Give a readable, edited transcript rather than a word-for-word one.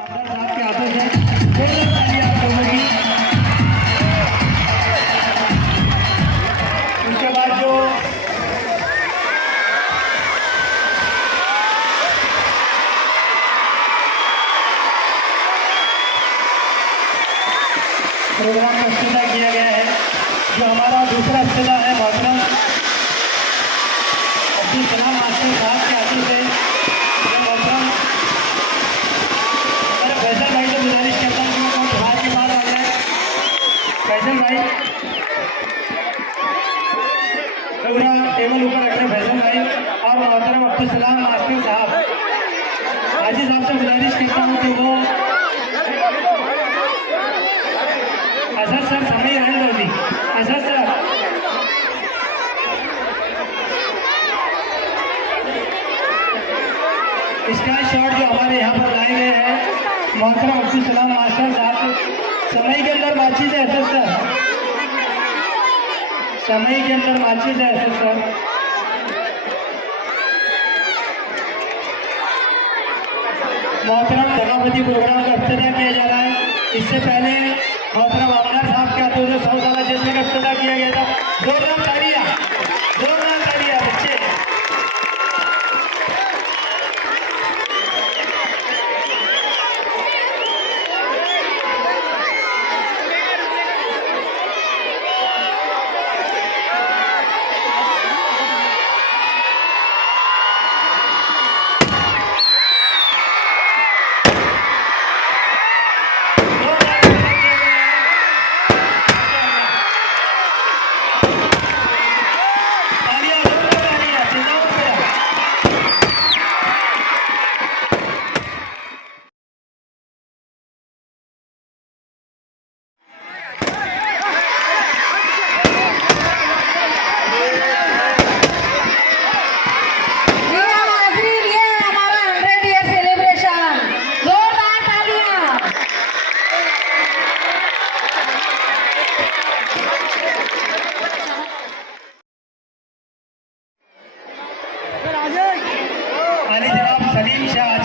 साहब के हाथों से जोरदार ताली आप लोगों की। उसके बाद जो प्रोग्राम का इफ्तिताह किया गया है, जो हमारा दूसरा इफ्तिताह है मोहतरम अब्दुल सलाम आसिफ साहब के हाथों से। मोहतरम हमारे फैसल भाई को गुजारिश करता हूँ कि वो बाहर के बाहर आ जाए। फैसल भाई पूरा टेबल ऊपर रख रहे फैसल भाई। और मोहतरम अब्दुल सलाम आसिफ साहब, हाजी साहब से गुजारिश करता हूँ कि वो असद सर समय हैंड होगी। असद सर इसका शॉट जो हमारे यहाँ पर लाए गए हैं मोहतरम अब्दुल सलाम मास्टर साहब, समय के अंदर बातचीत है। असद सर समय के अंदर बातचीत है। असद सर मोहतरम जगापति प्रोग्राम का इफ्तिताह किया जा रहा है। इससे पहले मोहतरम आमदार साहब के हाथों से 100 साल जश्न का इफ्तिताह किया गया था। जोरदार तालियां, जोरदार तालियां बच्चे। जनाब सलीम शाह